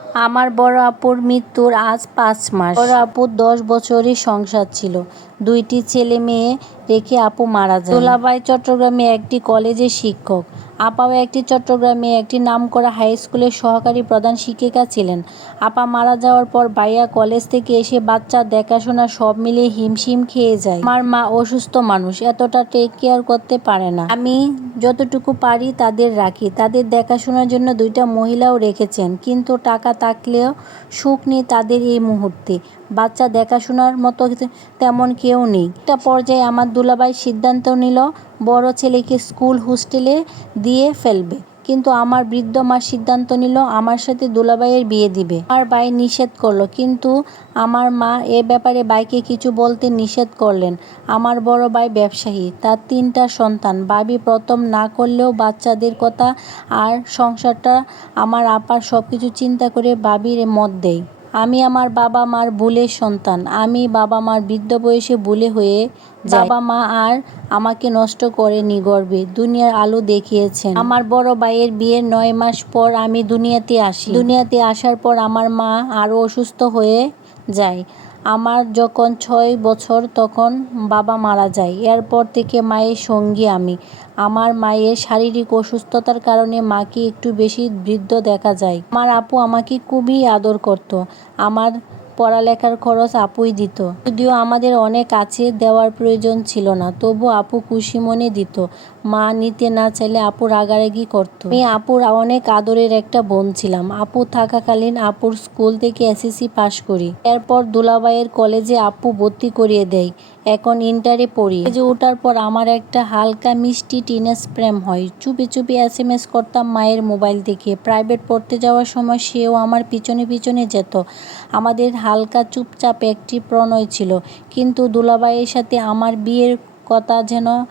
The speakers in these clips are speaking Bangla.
আমার বড় আপুর মৃত্যুর আজ পাঁচ মাস। বড় আপুর দশ বছরের সংসার ছিল। দুইটি ছেলে মেয়ে রেখে আপু মারা যায়। দোলাবাই চট্টগ্রামে একটি কলেজের শিক্ষক। আপাও একটি চট্টগ্রামে একটি নামকরা হাই স্কুলের সহকারী প্রধান শিক্ষিকা ছিলেন। আপা মারা যাওয়ার পর ভাইয়া কলেজ থেকে এসে বাচ্চার দেখাশোনা সব মিলিয়ে হিমশিম খেয়ে যায়। আমার মা অসুস্থ মানুষ, এতটা টেক কেয়ার করতে পারে না। আমি যতটুকু পারি তাদের রাখি। তাদের দেখাশোনার জন্য দুইটা মহিলাও রেখেছেন, কিন্তু টাকা থাকলেও সুখ নেই তাদের এই মুহূর্তে। বাচ্চা দেখাশোনার মতো তেমন কেউ নেই। একটা পর্যায়ে আমার দুলাভাই সিদ্ধান্ত নিল বড় ছেলেকে স্কুল হোস্টেলে দিয়ে ফেলবে। কিন্তু আমার বৃদ্ধ মা সিদ্ধান্ত নিল, আমার সাথে দুলাভাইয়ের বিয়ে দিবে। আমার ভাই নিষেধ করল, কিন্তু আমার মা এ ব্যাপারে বাইকে কিছু বলতে নিষেধ করলেন। আমার বড় ভাই ব্যবসায়ী, তার তিনটা সন্তান। বাবি প্রথম না করলেও বাচ্চাদের কথা আর সংসারটা আমার আপার সব কিছু চিন্তা করে বাবির মত দেয় আমি আমার বাবা মার ভুলের সন্তান। আমি বাবা মার বৃদ্ধ বয়সে ভুলে হয়ে বাবা মা আর আমাকে নষ্ট করেনি গর্বে। দুনিয়ার আলো দেখিয়েছেন। আমার বড় ভাইয়ের বিয়ের নয় মাস পর আমি দুনিয়াতে আসি। দুনিয়াতে আসার পর আমার মা আরও অসুস্থ হয়ে যায়। আমার যখন ছয় বছর তখন বাবা মারা যায়। এরপর থেকে মায়ের সঙ্গী আমি। আমার মায়ের শারীরিক অসুস্থতার কারণে মাকে একটু বেশি বৃদ্ধ দেখা যায়। আমার আপু আমাকে খুবই আদর করত। আমার পড়ালেখার খরচ আপুই দিত। যদিও আমাদের অনেক আছে দেওয়ার প্রয়োজন ছিল না, তবু আপু খুশি মনে দিত। মা নিতে না চাইলে আপু রাগারাগি করত। আমি আপুর অনেক আদরের একটা বোন ছিলাম। আপু থাকাকালীন আপুর স্কুল থেকে এসএসসি পাশ করি। এরপর দুলাবাইয়ের কলেজে আপু ভর্তি করিয়ে দেয়। এখন ইন্টারে পড়ি। যে ওঠার পর আমার একটা হালকা মিষ্টি টিনেজ প্রেম হয়। চুপি চুপি এস এম এস করতাম মায়ের মোবাইল থেকে প্রাইভেট পড়তে যাওয়ার সময় সেও আমার পিছনে পিছনে যেত। আমাদের হালকা চুপচাপ একটি প্রণয় ছিল। কিন্তু দুলাবাইয়ের সাথে আমার বিয়ের কথা যেন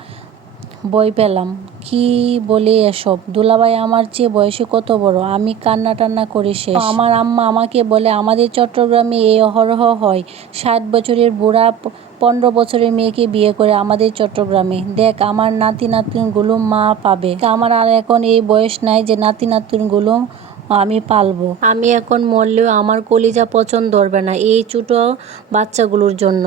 বই পেলাম। কি বলে এসব? দুলাভাই আমার চেয়ে বয়সে কত বড়? আমি কান্না টান্না করে শেষ। আমার আম্মা আমাকে বলে, আমাদের চট্টগ্রামে এই অহরহ হয়। ষাট বছরের বুড়া পনেরো বছরের মেয়েকে বিয়ে করে আমাদের চট্টগ্রামে। দেখ, আমার নাতি নাতনিগুলো মা পাবে। আমার আর এখন এই বয়স নাই যে নাতি নাতনিগুলো আমি পালবো। আমি এখন মরলেও আমার কলিজা পছন্দ ধরবে না এই ছোটো বাচ্চাগুলোর জন্য।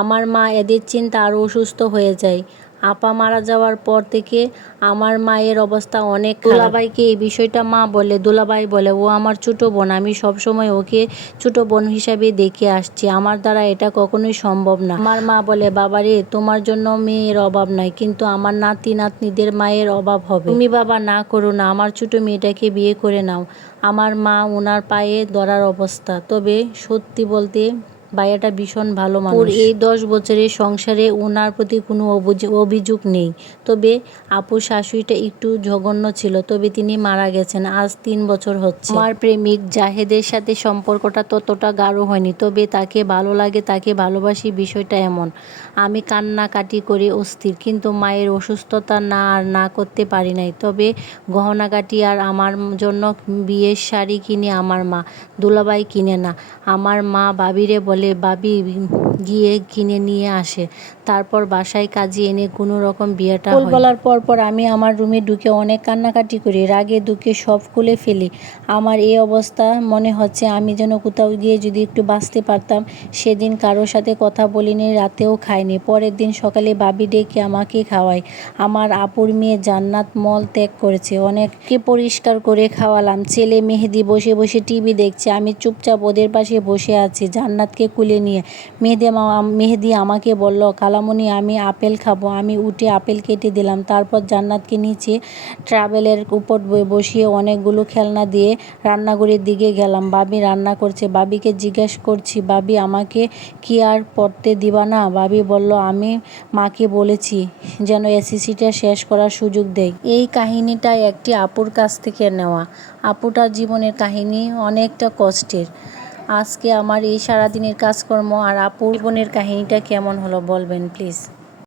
আমার মা এদের চিন্তা আরও অসুস্থ হয়ে যায়। আপা মারা যাওয়ার পর থেকে আমার মায়ের অবস্থা অনেক দুলাভাইকে এই বিষয়টা মা বলে, দুলাভাই বলে, ও আমার ছোটো বোন, আমি সবসময় ওকে ছোটো বোন হিসাবে দেখে আসছি। আমার দ্বারা এটা কখনোই সম্ভব না। আমার মা বলে, বাবারে, তোমার জন্য মেয়ের অভাব নাই কিন্তু আমার নাতি নাতনিদের মায়ের অভাব হবে। তুমি বাবা, না করো না, আমার ছোটো মেয়েটাকে বিয়ে করে নাও। আমার মা ওনার পায়ে ধরার অবস্থা। তবে সত্যি বলতে ভাইয়াটা ভীষণ ভালো মানুষ। এই দশ বছরের সংসারে ওনার প্রতি কোনো অভিযোগ নেই। তবে আপুর শাশুড়িটা একটু জঘন্য ছিল তবে তিনি মারা গেছেন। আজ তিন বছর হচ্ছে। আমার প্রেমিক জাহেদের সাথে সম্পর্কটা ততটা গাঢ় হয়নি তবে তাকে ভালো লাগে তাকে ভালোবাসি বিষয়টা এমন। আমি কান্নাকাটি করে অস্থির কিন্তু মায়ের অসুস্থতা না আর না করতে পারি নাই। তবে গহনাকাটি আর আমার জন্য বিয়ের শাড়ি কিনে আমার মা দুলাবাই কিনে না। আমার মা বাবিরে বলে বলে বাবি গিয়ে কিনে নিয়ে আসে। তারপর বাসায় কাজে এনে কোনো রকম বিয়েটা হয়। বলার পর পর আমি আমার রুমে ঢুকে অনেক কান্নাকাটি করি রাগে দুঃখে সব খুলে ফেলি। আমার এই অবস্থা মনে হচ্ছে আমি যেন কোথাও গিয়ে যদি একটু বাঁচতে পারতাম সেদিন কারোর সাথে কথা বলিনি রাতেও খাইনি। পরের দিন সকালে বাবি ডেকে আমাকে খাওয়ায় আমার আপুর মেয়ে জান্নাত মল ত্যাগ করেছে। অনেককে পরিষ্কার করে খাওয়ালাম। ছেলে মেহেদি বসে বসে টিভি দেখছে। আমি চুপচাপ ওদের পাশে বসে আছি জান্নাতকে কুলে নিয়ে। মেহেদি মেহেদি আমাকে বলল খালামণি আমি আপেল খাব। আমি উঠে আপেল কেটে দিলাম। তারপর জান্নাতকে নিচে ট্রাভেলের উপর বসিয়ে অনেকগুলো খেলনা দিয়ে রান্নাঘরের দিকে গেলাম। বাবি রান্না করছে। বাবিকে জিজ্ঞেস করছি, বাবি, আমাকে কি আর পড়তে দিবা না? বাবি বলল, আমি মাকে বলেছি যেন এসিসিটা শেষ করার সুযোগ দেয়। এই কাহিনীটা একটি আপুর কাছ থেকে নেওয়া। আপুটার জীবনের কাহিনী অনেকটা কষ্টের। আজকে আমার এই সারাদিনের কাজকর্ম আর আপুর বোনের কাহিনীটা কেমন হলো বলবেন প্লিজ